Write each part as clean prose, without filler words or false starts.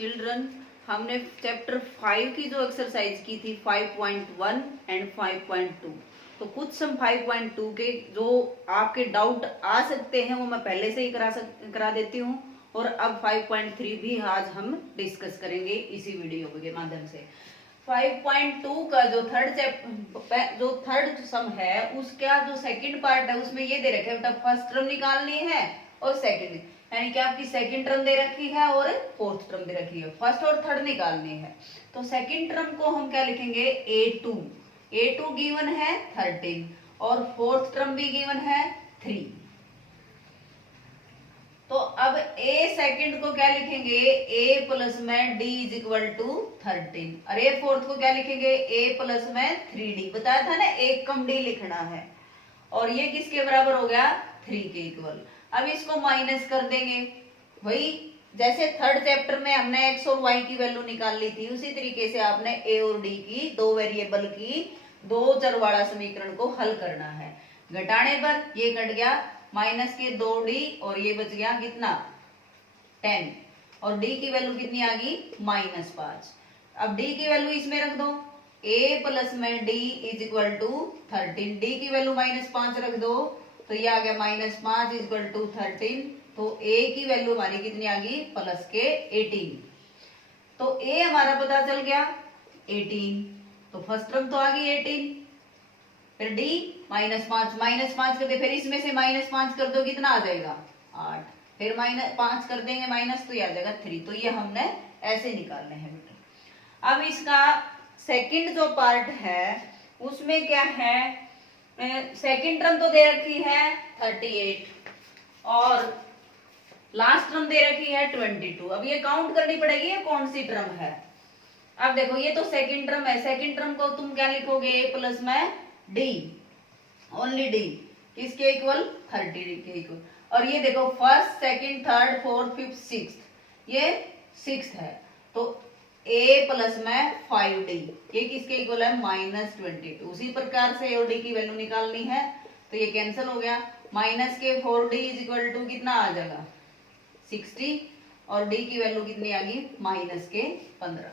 Children, हमने chapter 5 की जो एक्सरसाइज की थी 5.1 एंड 5.2, तो कुछ सम 5.2 के जो आपके डाउट आ सकते हैं वो मैं पहले से ही करा देती हूँ। और अब 5.3 भी आज हम डिस्कस करेंगे इसी वीडियो के माध्यम से। 5.2 का जो थर्ड सम है उसका जो सेकंड पार्ट है उसमें ये दे रखे बेटा फर्स्ट टर्म निकालनी है और सेकंड, यानी कि आपकी सेकंड टर्म दे रखी है और फोर्थ टर्म दे रखी है, फर्स्ट और थर्ड निकालनी है। तो सेकंड टर्म को हम क्या लिखेंगे A2 गिवन है 13 और फोर्थ टर्म भी गिवन है 3। तो अब A सेकंड को क्या लिखेंगे A प्लस में D इज इक्वल टू 13 और A फोर्थ को क्या लिखेंगे A प्लस में 3D। बताया था ना एक कम D लिखना है और ये किसके बराबर हो गया 3 के इक्वल। अब इसको माइनस कर देंगे, वही जैसे थर्ड चैप्टर में हमने x और y की वैल्यू निकाल ली थी उसी तरीके से आपने a और d की दो वेरिएबल की दो चर वाला समीकरण को हल करना है। घटाने पर ये कट गया माइनस के 2d और ये बच गया कितना 10 और d की वैल्यू कितनी आ गई -5। अब d की वैल्यू इसमें रख दो a प्लस में d is equal to 13, d की वैल्यू -5 रख दो तो ये आ गया -5 इज इक्वल टू 13। तो a की वैल्यू हमारी कितनी आ गई प्लस के 18। तो a हमारा पता चल गया 18, तो फर्स्ट टर्म तो आ गई 18। फिर d -5 कर दे, फिर इसमें से -5 कर दो कितना आ जाएगा 8, फिर -5 कर देंगे माइनस तो ये आ जाएगा 3। तो ये हमने ऐसे निकालने हैं बेटा। अब इसका सेकंड जो पार्ट है उसमें क्या है, सेकंड टर्म तो दे रखी है 38 और लास्ट टर्म दे रखी है 22। अब ये काउंट करनी पड़ेगी ये कौन सी टर्म है। अब देखो ये तो सेकंड टर्म है, सेकंड टर्म को तुम क्या लिखोगे a प्लस में d, ओनली d किसके इक्वल 30 के इक्वल। और ये देखो first second third fourth fifth sixth, ये सिक्स्थ है तो a प्लस में 5d ये किसके इक्वल है -22। उसी प्रकार से a और d की वैल्यू निकालनी है तो ये कैंसिल हो गया, माइनस के 4d इज इक्वल टू कितना आ जाएगा 60 और d की वैल्यू कितनी आ गई -15।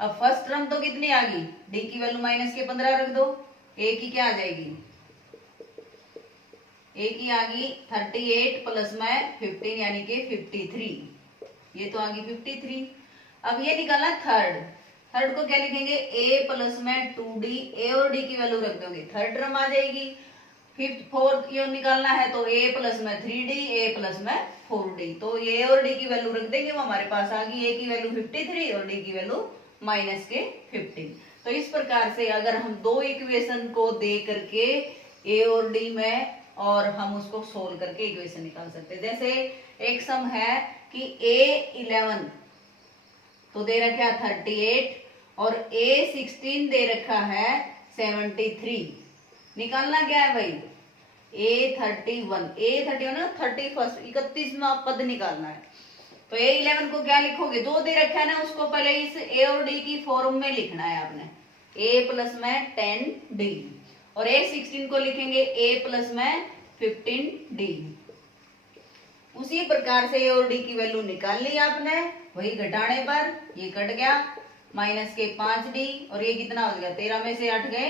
अब फर्स्ट टर्म तो कितनी आ गई d की वैल्यू -15 रख दो, a की क्या आ जाएगी a की आ गई 38 प्लस में 15 यानी कि 53, ये तो आ गई 53। अब ये निकाला थर्ड को क्या लिखेंगे a प्लस में 2d, a और d की वैल्यू रख दोगे थर्ड टर्म आ जाएगी। फिफ्थ फोर्थ ये निकालना है तो a प्लस में 3d a प्लस में 4d, तो a और d की वैल्यू रख देंगे वो हमारे पास आ गई a की वैल्यू 53 और d की वैल्यू -15। तो इस प्रकार से अगर हम दो इक्वेशन को दे करके a और d में और हम उसको सोल्व करके इक्वेशन निकाल सकते हैं। जैसे एक सम है कि a11 तो दे रखा है 38 और a16 दे रखा है 73। निकालना क्या है भाई A31 ना 31वां पद निकालना है। तो A11 को क्या लिखोगे, जो दे रखा है ना उसको पहले इस A और D की फॉर्म में लिखना है आपने, A प्लस में 10D और A16 को लिखेंगे A प्लस में 15D। उसी प्रकार से A और D की वैल्यू निकाल ली आपने, वही घटाने पर ये कट गया माइनस के 5D और ये कितना हो गया 13 में से 8 गए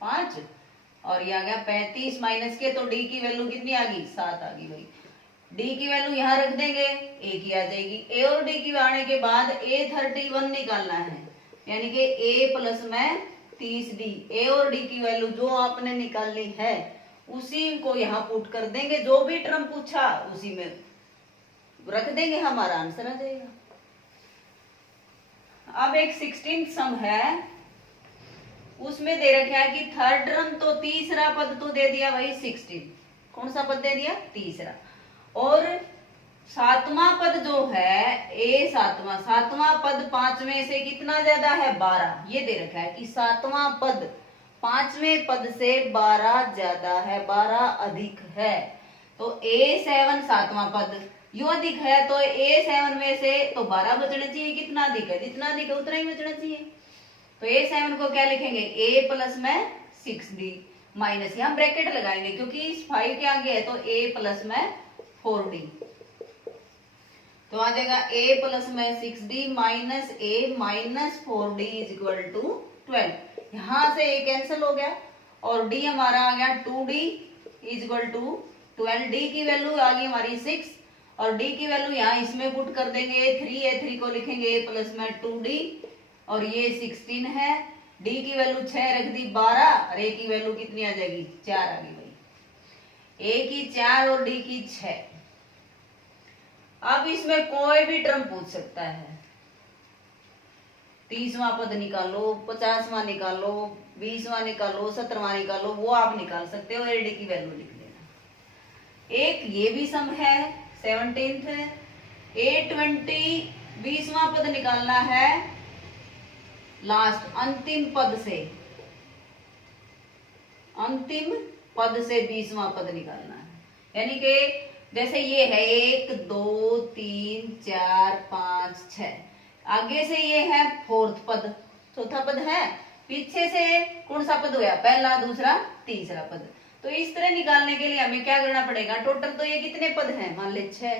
5 और ये आ गया 35 माइनस के, तो d की वैल्यू कितनी आ गई 7 आ गई। भाई d की वैल्यू यहाँ रख देंगे a की आ जाएगी। a और d की आने के बाद A31 निकालना है यानी कि a प्लस में 30d, a और d की वैल्यू जो आपने निकालनी है उसी को यहाँ पुट कर देंगे, जो भी टर्म पूछा उसी में रख देंगे हमारा आंसर आ जाएगा। अब एक 16 सम है उसमें दे रखा है कि थर्ड टर्म तो तीसरा पद तो दे दिया भाई 16, कौन सा पद दे दिया तीसरा, और सातवां पद जो है सातवां पद पांचवें से कितना ज्यादा है 12। ये दे रखा है कि सातवां पद पांचवें पद से 12 ज्यादा है 12 अधिक है। तो A7 सातवां पद यो अधिक है तो A7 में से तो 12 बचना चाहिए, कितना अधिक है जितना अधिक है उतना ही बचना चाहिए। तो A7 को क्या लिखेंगे A प्लस में 6D माइनस, यहाँ ब्रैकेट लगाएंगे क्योंकि इस 5 के आगे है तो A प्लस में 4D। तो आ जाएगा a प्लस में 6d minus a minus 4d is equal to 12। यहां से a कैंसिल हो गया और d हमारा आ गया 2d is equal to 12। d की वैल्यू आ गई हमारी 6 और d की वैल्यू यहाँ इसमें पुट कर देंगे 3 है, 3 को लिखेंगे a प्लस में 2d और ये 16 है। d की वैल्यू 6 रख दी 12 और a की वैल्यू कितनी आ जाएगी 4 आ गई भाई। a की 4 और d की 6। अब इसमें कोई भी टर्म पूछ सकता है, 30वां पद निकालो, 50वां निकालो, 20वां निकालो, 17वां निकालो, वो आप निकाल सकते हो। एडी की वैल्यू लिख देना। एक ये भी सम है 17th है। A20 20वां पद निकालना है लास्ट अंतिम पद से, अंतिम पद से 20वां पद निकालना है। यानी कि जैसे ये है 1 2 3 4 5 6, आगे से ये है 4th पद, चौथा पद है, पीछे से कौन सा पद हुआ पहला दूसरा तीसरा पद। तो इस तरह निकालने के लिए हमें क्या करना पड़ेगा, टोटल तो ये कितने पद हैं मान ले 6,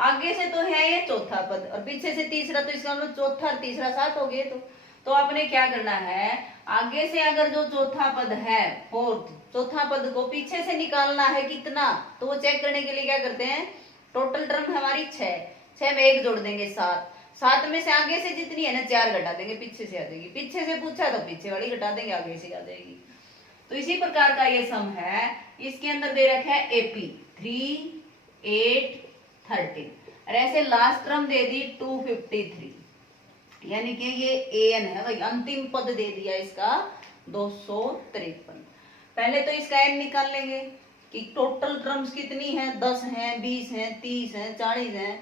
आगे से तो है ये चौथा पद और पीछे से तीसरा, तो इसका मतलब चौथा और तीसरा 7 हो गए। तो आपने क्या करना है, आगे से अगर जो चौथा पद है 4th, चौथा पद को पीछे से निकालना है कितना, तो वो चेक करने के लिए क्या करते हैं, टोटल टर्म हमारी 6 में 1 जोड़ देंगे 7 में से आगे से जितनी है ना 4 घटा देंगे, पीछे से आ जाएगी। पीछे से पूछा तो पीछे वाली घटा देंगे, आगे से आ जाएगी। तो इसी प्रकार का ये सम है। इसके अंदर दे रखा है एपी 3 8 13 और ऐसे लास्ट टर्म दे दी 253, यानी कि ये एन है भाई, अंतिम पद दे दिया इसका 253। पहले तो इसका एन निकाल लेंगे कि टोटल टर्म्स कितनी है, 10 है, 20 है, 30 है, 40 है,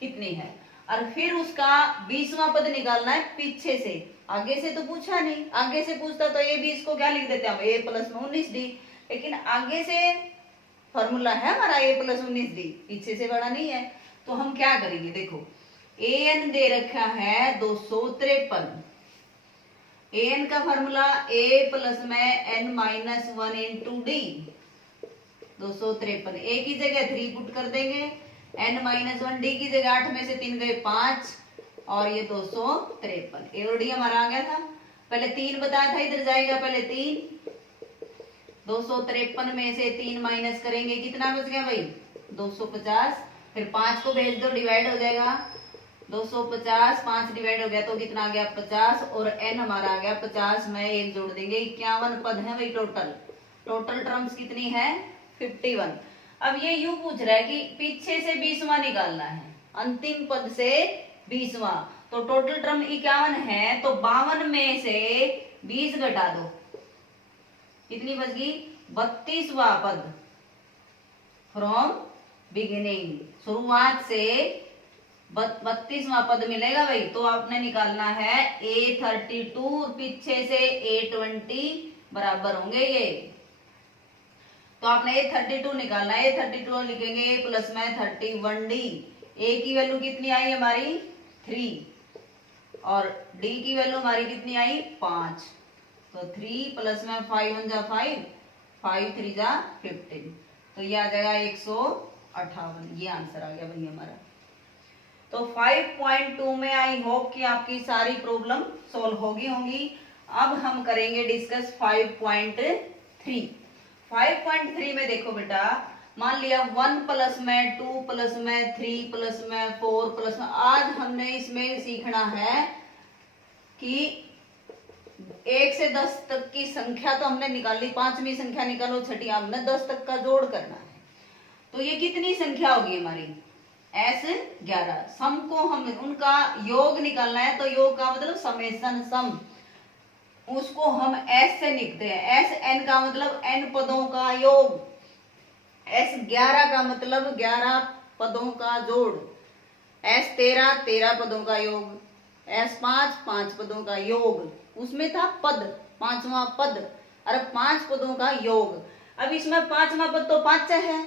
कितनी है। और फिर उसका 20वां पद निकालना है पीछे से, आगे से तो पूछा नहीं, आगे से पूछता तो ये 20 को क्या लिख देते हैं हम, a प्लस 19d, लेकिन आगे से फॉर्मूला है हमारा a प्लस 19d, पीछे से बड़ा नहीं है। तो हम क्या करेंगे, देखो an दे रखा है 253, an का फॉर्मूला a प्लस में n minus 1 into D, 253, a की जगह 3 पुट कर देंगे, n माइनस 1 डी की जगह 8 में से 3 गए 5 और ये 253, ए और डी हमारा आ गया था। पहले 3 बताया था, इधर जाएगा पहले 3, 253 में से 3 माइनस करेंगे, कितना बच गया भाई 250, फिर 5 को भेज दो डिवाइड हो जाएगा, 250 5 डिवाइड हो गया तो कितना आ गया 50 और n हमारा आ गया 50 में 1 जोड़ देंगे, 51 पद है भाई टोटल टर्म्स कितनी है 51। अब ये यूं पूछ रहा है कि पीछे से 20वां निकालना है, अंतिम पद से 20वां, तो टोटल टर्म 51 है, तो 52 में से 20 घटा दो, कितनी बच गई 32वां पद, फ्रॉम बिगिनिंग, शुरुआत से 32वां पद मिलेगा भाई। तो आपने निकालना है A32, पीछे से A20 बराबर होंगे ये, तो आपने A32 निकालना है, A32 लिखेंगे A प्लस में 31d, A की वैल्यू कितनी आई हमारी 3 और D की वैल्यू हमारी कितनी आई 5, तो 3 प्लस में 5 1 जा 5, 5 3 जा 15, तो ये आ जाएगा 158, ये आंसर आ गया भाई हमारा। तो 5.2 में आई होप कि आपकी सारी प्रॉब्लम सॉल्व होगी होंगी। अब हम करेंगे डिस्कस 5.3। 5.3 में देखो बेटा, मान लिया 1 प्लस में 2 प्लस में 3 प्लस में 4 प्लस में, आज हमने इसमें सीखना है कि 1 से 10 तक की संख्या तो हमने निकाली, 5वीं संख्या निकालो, छठी, हमने 10 तक का जोड़ करना है। तो ये कितनी संख्या होगी हमारी S11। सम को हम उनका योग निकालना है, तो योग का मतलब समेशन सम, उसको हम S से लिखते हैं। SN का मतलब n पदों का योग, S11 का मतलब 11 पदों का जोड़, S13 13 पदों का योग, S5 5 पदों का योग, उसमें था पद 5वां पद, और 5 पदों का योग। अब इसमें 5वां पद तो 5 है,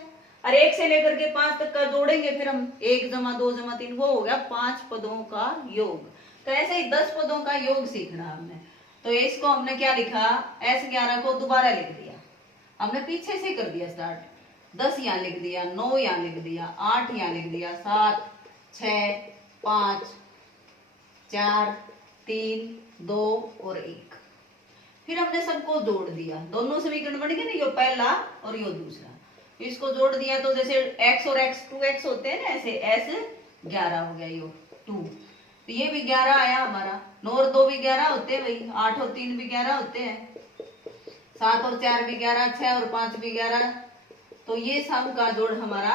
और 1 से लेकर के 5 तक का जोड़ेंगे, फिर हम 1 जमा 2 जमा 3, वो हो गया 5 पदों का योग। तो ऐसे ही 10 पदों का योग सीखना हमने। तो इसको हमने क्या लिखा, S11 को दोबारा लिख दिया, हमने पीछे से कर दिया स्टार्ट, 10 यहाँ लिख दिया, 9 यहाँ लिख दिया, 8 यहाँ लिख दिया, 7 6, 5, 4, 3, 2 और 1। फिर हमने सबको जोड़ दिया, दोनों समीकरण बन गए ना, यो पहला और यो दूसरा। इसको जोड़ दिया तो जैसे x और x 2x होते हैं ना, ऐसे s 11 हो गया, यो 2, तो ये भी 11 आया हमारा। 9 और 2 भी 11 होते हैं भाई, 8 और 3 भी 11 होते हैं, 7 और 4 भी 11, 6 और 5 भी 11, तो ये सब का जोड़ हमारा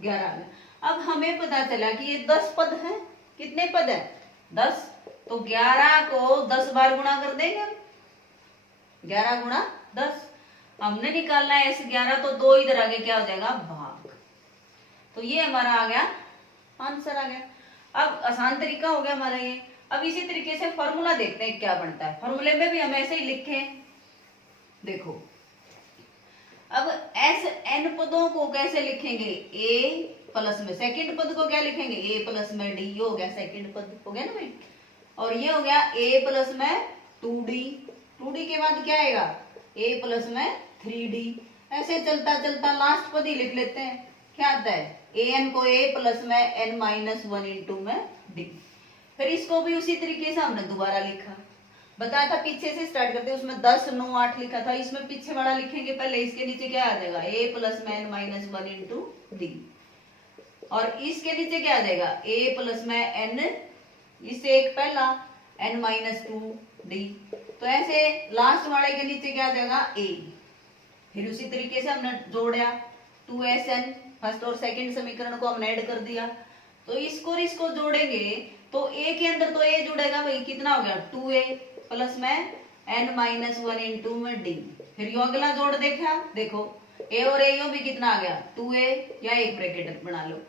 11 आ गया। अब हमें पता चला कि ये 10 पद है। कितने पद है? 10। तो 11 को 10 बार गुणा कर देंगे हम, 11 गुणा 10। हमने निकालना है S 11, तो 2 इधर आगे क्या हो जाएगा? भाग। तो ये हमारा आ गया, आंसर आ गया। अब आसान तरीका हो गया हमारा ये। अब इसी तरीके से फॉर्मूला देखते हैं क्या बनता है। फॉर्मूले में भी हम ऐसे ही लिखें, देखो अब एस एन पदों को कैसे लिखेंगे? ए प्लस में सेकंड पद को क्या लिखेंगे? ए प्लस में डी, ये हो गया सेकंड पद, हो गया ना भाई। और ये हो गया ए प्लस में 2d, 2d के बाद क्या आएगा? ए प्लस में 3d। ऐसे चलता चलता लास्ट पद ही लिख लेते हैं, क्या आता है? ए एन को ए प्लस में एन माइनस 1 इंटू में डी। फिर इसको भी उसी तरीके से हमने दोबारा लिखा, बताया था पीछे से स्टार्ट करते हैं, उसमें 10, 9, 8 लिखा था, इसमें पीछे वाला लिखेंगे पहले, इसके नीचे क्या आ जाएगा? ए प्लस में एन माइनस 1 इंटू डी। और इसके नीचे क्या आ जाएगा? ए प्लस में एन, इससे एक पहला, एन माइनस 2d। तो ऐसे लास्ट वाले के नीचे क्या आ जाएगा? ए। फिर उसी तरीके से हमने जोड़ा 2sn, फर्स्ट और सेकंड समीकरण को हमने ऐड कर दिया। तो इसको और इसको जोड़ेंगे तो ए के अंदर तो ए जुड़ेगा भाई, कितना हो गया? 2a प्लस में n माइनस 1 इंटू में डी। फिर यो अगला जोड़ देखा, देखो ए और ए यो भी कितना आ गया? 2a, या एक ब्रैकेट बना लो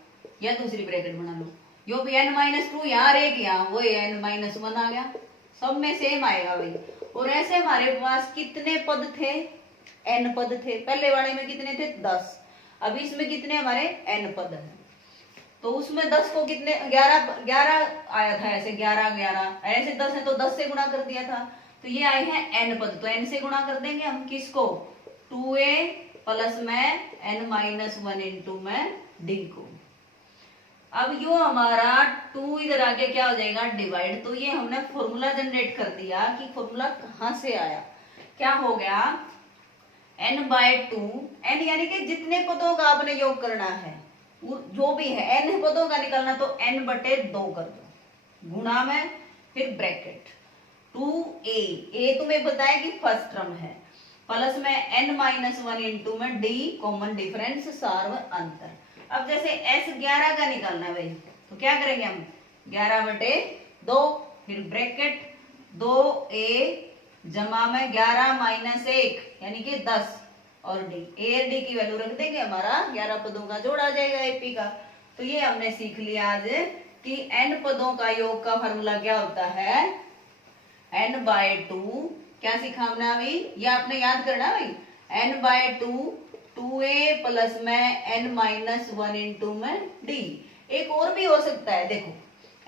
या दूसरी ब्रैकेट बना लो, यो भी n माइनस 2, यहाँ एक यहाँ, वो n माइनस 1 आ गया, सब में सेम आएगा भाई। और ऐसे हमारे पास कितने पद थे? n पद थे। पहले वाले में कितने थे? 10। अब इसमें कितने हमारे? n पद है। तो उसमें 10 को कितने? 11 आया था, ऐसे 11 11, ऐसे 10 है तो 10 से गुणा कर दिया था, तो ये आए हैं n पद, तो n से गुणा कर देंगे हम किसको? 2a प्लस में n माइनस 1 इंटू में d को। अब यो हमारा 2 इधर आके क्या हो जाएगा? डिवाइड। तो ये हमने फॉर्मूला जनरेट कर दिया कि फॉर्मूला कहां से आया। क्या हो गया? n/2, n यानी कि जितने पदों का आपने योग करना है, जो भी है n पदों का निकालना, तो n/2 कर दो, गुणा में फिर ब्रैकेट 2a, तुम्हें बताया कि फर्स्ट टर्म है, प्लस में n माइनस 1 इंटू में d कॉमन डिफरेंस सार्व अंतर। अब जैसे S 11 का निकालना है भाई, तो क्या करेंगे हम? 11/2, फिर ब्रैकेट 2a जमा में 11 माइनस 1 यानी कि 10 और d, a और d की वैल्यू रख देंगे, हमारा 11 पदों का जोड़ आ जाएगा एपी का। तो ये हमने सीख लिया आज कि n पदों का योग का फॉर्मूला क्या होता है? n/2। क्या सीखा हमने अभी? ये आपने याद करना भाई, n/2 2a प्लस में n माइनस 1 इंटू में d। एक और भी हो सकता है, देखो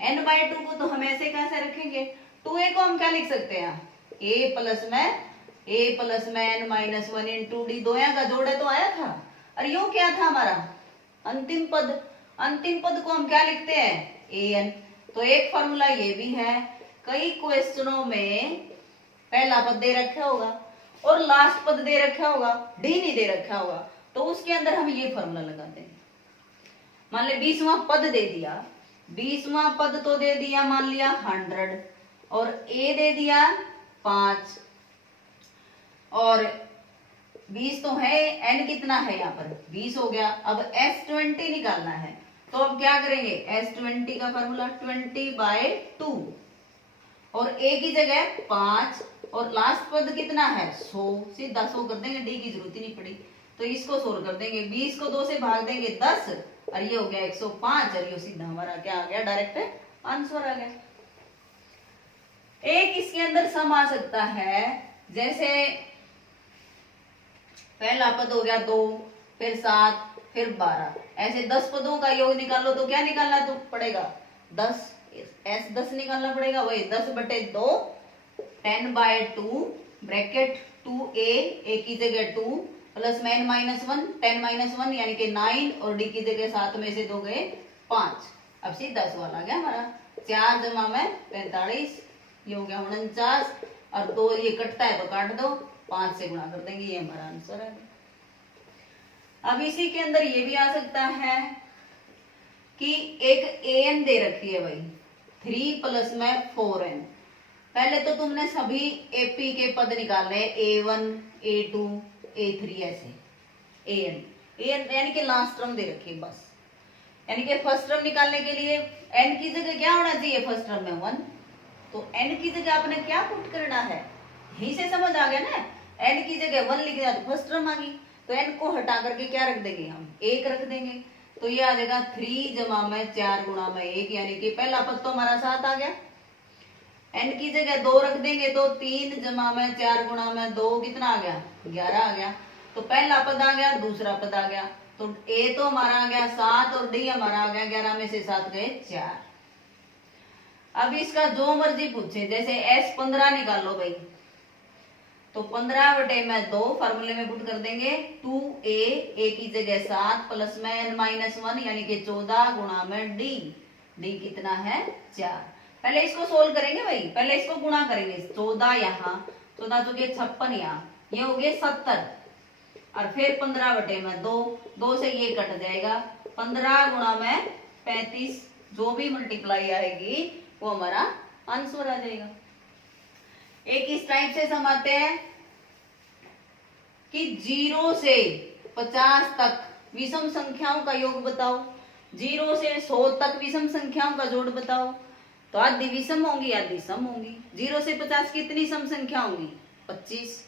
n/2 को तो हम ऐसे कैसे रखेंगे? 2a को हम क्या लिख सकते हैं? a प्लस में n माइनस 1 इंटू डी, दो यहाँ का जोड़ है तो आया था। और यो क्या था हमारा? अंतिम पद। अंतिम पद को हम क्या लिखते हैं? an। तो एक फॉर्मूला ये भी है। कई क्वेश्चनों में पहला पद दे रखा होगा और लास्ट पद दे रखा होगा, डी नहीं दे रखा होगा, तो उसके अंदर हम ये फॉर्मूला लगाते हैं। मान ले 20वां पद दे दिया, 20वां पद तो दे दिया मान लिया 100, और ए दे दिया 5, और 20 तो है, एन कितना है यहाँ पर? 20 हो गया। अब S20 निकालना है, तो अब क्या करेंगे? S20 का फॉर्मूला 20/2, और ए की जगह 5, और लास्ट पद कितना है? 100, सीधा 100 कर देंगे, डी की जरूरत ही नहीं पड़ी। तो इसको 100 कर देंगे, 20 को 2 से भाग देंगे 10, और ये हो गया 105, और ये सीधा हमारा क्या आ गया? डायरेक्ट आंसर आ गया। एक इसके अंदर सम आ सकता है, जैसे पहला पद हो गया 2, फिर 7, फिर 12, ऐसे 10 पदों का योग निकालो तो क्या निकालना तो पड़ेगा? 10, S10 निकालना पड़ेगा, वही 10/2 10/2 ब्रैकेट 2a, a की जगह 2 प्लस में n-1, 10 - 1 यानी कि 9, और d की जगह 7 में से 2 गए 5, अब सीधा सवाल आ गया हमारा, 4 जमा में 45, ये हो गया 49, और 2 ये कटता है तो काट दो, 5 से गुणा कर देंगे, ये हमारा आंसर है। अब इसी के अंदर ये भी आ सकता है कि एक an दे रखी है भाई, 3 प्लस में 4n। पहले तो तुमने सभी एपी के पद निकालने, a1 a2 a3 ऐसे, an यानी कि लास्ट टर्म दे रखी है बस, यानी कि फर्स्ट टर्म निकालने के लिए n की जगह क्या होना चाहिए, फर्स्ट टर्म में 1, तो n की जगह आपने क्या पुट करना है, यहीं से समझ आ गया ना, n की जगह 1 लिख दिया तो फर्स्ट टर्म आ गई, तो n को हटा करके क्या रख देंगे हम, 1 रख देंगे, तो ये आ जाएगा 3 जमा में 4 गुणा में 1, यानी कि पहला पद तो हमारा 7 आ गया, n की जगह 2 रख देंगे तो 3 जमा में 4 गुणा में 2 कितना आ गया, 11 आ गया, तो पहला पद आ गया, दूसरा पद आ गया, तो a तो हमारा आ गया 7 और d हमारा आ गया 11 में से 7 गए 4। अब इसका जो मर्जी पूछे, जैसे s 15 निकाल लो भाई, तो 15 बटे में 2 फार्मूले में पुट कर देंगे, 2a, a की जगह 7 प्लस में n माइनस 1 यानी कि 14 गुणा में d, d कितना है 4। पहले इसको सोल्व करेंगे भाई, पहले इसको गुणा करेंगे, 14 यहाँ, 14 चुके 56 यहाँ, ये हो गए 70, और फिर 15 बटे में 2, 2 से ये कट जाएगा, 15 गुणा में 35, जो भी मल्टीप्लाई आएगी वो हमारा आंसर आ जाएगा। एक इस टाइप से समाते हैं कि 0 से 50 तक विषम संख्याओं का योग बताओ, 0 से 100 तक विषम संख्याओं का जोड़ बताओ, तो आधी विषम होंगी आधी सम होंगी। 0 से 50 कितनी सम संख्या होंगी, 25,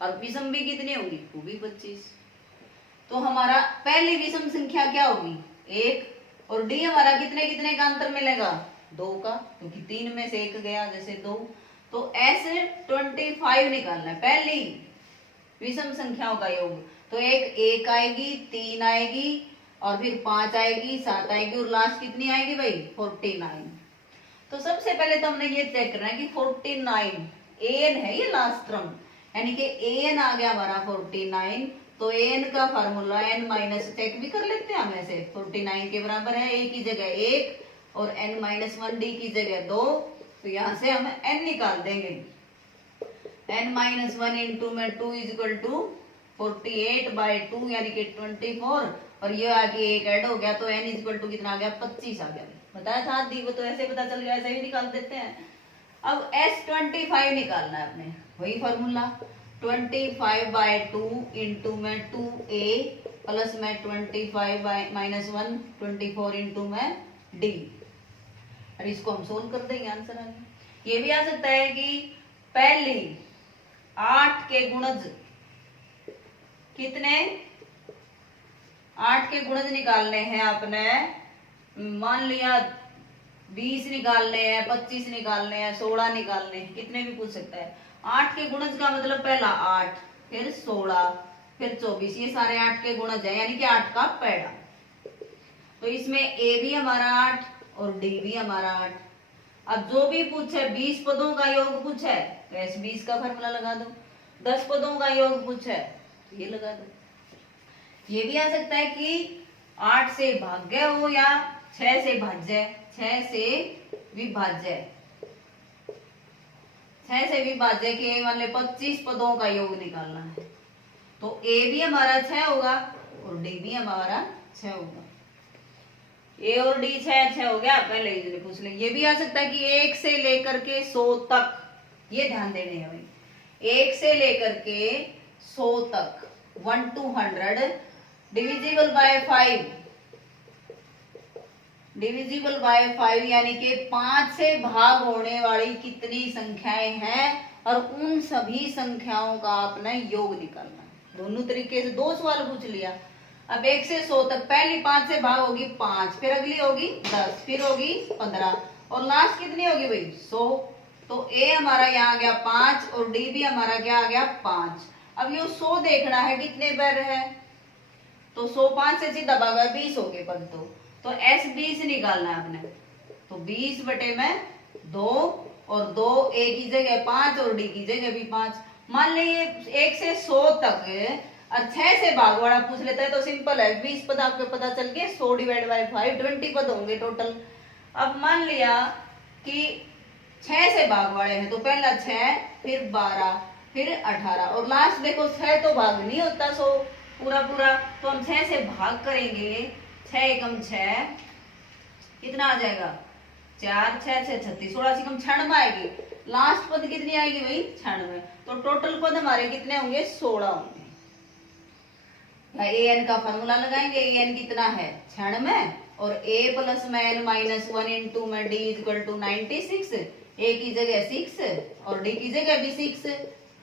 और विषम भी कितनी होंगी, वो भी 25। तो हमारा पहली विषम संख्या क्या होगी, 1, और डी हमारा कितने कितने का अंतर मिलेगा, 2 का, क्योंकि 3 में से 1 गया, जैसे 2, तो ऐसे 25 निकालना है पहली विषम संख्याओं का योग, तो एक आएगी, 3 आएगी, और फिर 5 आएगी, 7 आएगी, और लास्ट कितनी आएगी भाई, 49। तो सबसे पहले तो हमने ये चेक करना है कि 49 an है ये लास्ट टर्म, यानी कि an आ गया हमारा 49, तो an का फार्मूला n माइनस, चेक भी कर लेते हैं हम ऐसे, 49 के बराबर है a की जगह 1 और n माइनस 1 d की जगह 2, तो यहाँ से हम n निकाल देंगे, n माइनस 1 इंटू में 2 इज इक्वल टू 48/2 यानी कि 24, और ये आगे एक ऐड हो गया तो n इज इक्वल टू कितना आ गया, 25 आ गया, बताया था दी, वो तो ऐसे पता चल गया, ऐसे ही निकाल देते हैं। अब s25 निकालना है अपने, वही फॉर्मूला, 25/2 इंटू में 2a प्लस में 25 माइनस 1 24 इंटू में d, और इसको हम सोल्व कर देंगे, आंसर आ गया। ये भी आ सकता है कि पहली 8 के गुणज कितने, 8 के गुणज निकालने हैं आपने, मान लिया 20 निकालने हैं, 25 निकालने हैं, 16 निकालने हैं, कितने भी पूछ सकता है। 8 के गुणज का मतलब पहला 8, फिर 16, फिर 24, ये सारे 8 के गुणज है, यानी कि 8 का पैड़ा। तो इसमें a भी हमारा 8 और d भी हमारा 8। अब जो भी पूछे 20 पदों का योग पूछे तो s20 का फॉर्मूला लगा दो, 10 पदों का योग पूछे तो ये लगा दो। ये भी आ सकता है कि 8 से भाज्य हो या 6 से भाज्य, 6 से विभाज्य, 6 से विभाज्य के वाले 25 पदों का योग निकालना है, तो a भी हमारा 6 होगा और d भी हमारा 6 होगा। a और d 6 हो गया, पहले इधर पूछ लें। ये भी आ सकता है कि 1 से लेकर के 100 तक, ये ध्यान देने हैं भाई, 1 से लेकर के 100 तक, 1 to 100 divisible by 5, divisible by 5 यानी कि 5 से भाग होने वाली कितनी संख्याएं हैं, और उन सभी संख्याओं का आपने योग निकालना है। दोनों तरीके से 2 सवाल पूछ लिया। अब 1 से 100 तक, पहली 5 से भाग होगी 5, फिर अगली होगी 10, फिर होगी 15, और लास्ट कितनी होगी भाई 100। तो a हमारा यहाँ आ गया 5 और d भी हमारा क्या आ गया 5। अब ये 100 देखना है कितने बार है, तो 100 5 से सीधा भागा 20 हो गए पद, तो s20 निकालना है आपने, तो 20 बटे में 2, और 2 a की जगह 5 और d की जगह भी 5। मान लीजिए 1 से 100 तक और 6 से भाग वाला पूछ लेता है तो सिंपल है, 20 पद आपके पता चल गए, 100 डिवाइड बाय 5 20 पद होंगे टोटल, अब मान लिया कि 6 से भाग वाले हैं, तो पहला 6, फिर 12, फिर 18, और लास्ट देखो 6 तो भाग नहीं होता 100 पूरा पूरा, तो हम 6 से भाग करेंगे, 6 एकम 6, कितना आ जाएगा 4, 6, 6, 36, 16 से कम 96 आएगी। लास्ट पद कितनी आएगी भाई 96, तो टोटल पद हमारे कितने होंगे 16 होंगे। ए एन का फॉर्मूला लगाएंगे, ए एन कितना है 96, और a प्लस में n माइनस 1 इंटू में d इक्वल टू 96, a की जगह 6 और d की जगह भी 6,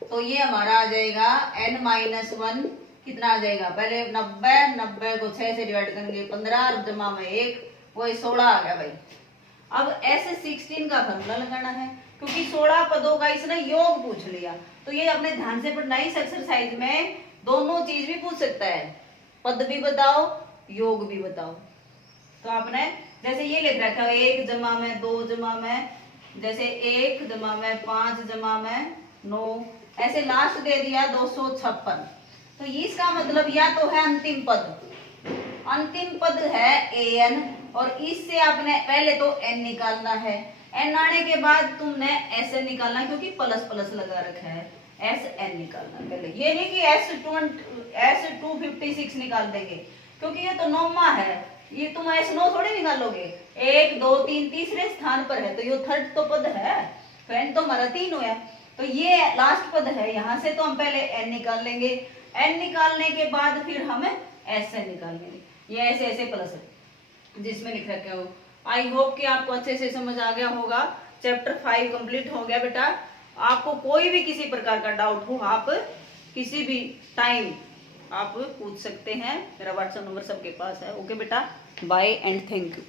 तो ये हमारा आ जाएगा n माइनस 1 कितना आ जाएगा, पहले 90 को 6 से डिवाइड करेंगे 15 और जमा में 1, वही 16 आ गया भाई। अब S16 का फॉर्मूला लगाना है, क्योंकि 16 पदों का इसने योग पूछ लिया, तो ये अपने ध्यान से पढ़ना, इस एक्सरसाइज में दोनों चीज भी पूछ सकता है, पद भी बताओ योग भी बताओ। तो आपने जैसे ये लिख रखा है 1 जमा में 2 जमा में, जैसे 1 जमा में 5 जमा में 9, ऐसे लास्ट दे दिया 256, तो इसका मतलब या तो है अंतिम पद है an, और इससे आपने पहले तो n निकालना है, n आने के बाद तुमने sn निकालना, क्योंकि प्लस प्लस लगा रखा है, sn निकालना पहले, ये नहीं कि S256 निकाल देंगे, क्योंकि ये तो नौमा है, ये तुम S9 थोड़ी निकालोगे, 1 2 3 तीसरे स्थान पर है, तो ये थर्ड तो पद है, तो n तो हमारा 3 हुआ, तो ये लास्ट पद है, यहाँ से तो हम पहले n निकाल लेंगे, n निकालने के बाद फिर हमें sn निकाल लेंगे, ये ऐसे ऐसे प्लस है जिसमें लिख रखे हो। आई होप कि आपको अच्छे से समझ आ गया होगा। चैप्टर 5 कंप्लीट हो गया बेटा। आपको कोई भी किसी प्रकार का डाउट हो, आप किसी भी टाइम आप पूछ सकते हैं, मेरा व्हाट्सएप नंबर सबके पास है। ओके बेटा, बाय एंड थैंक यू।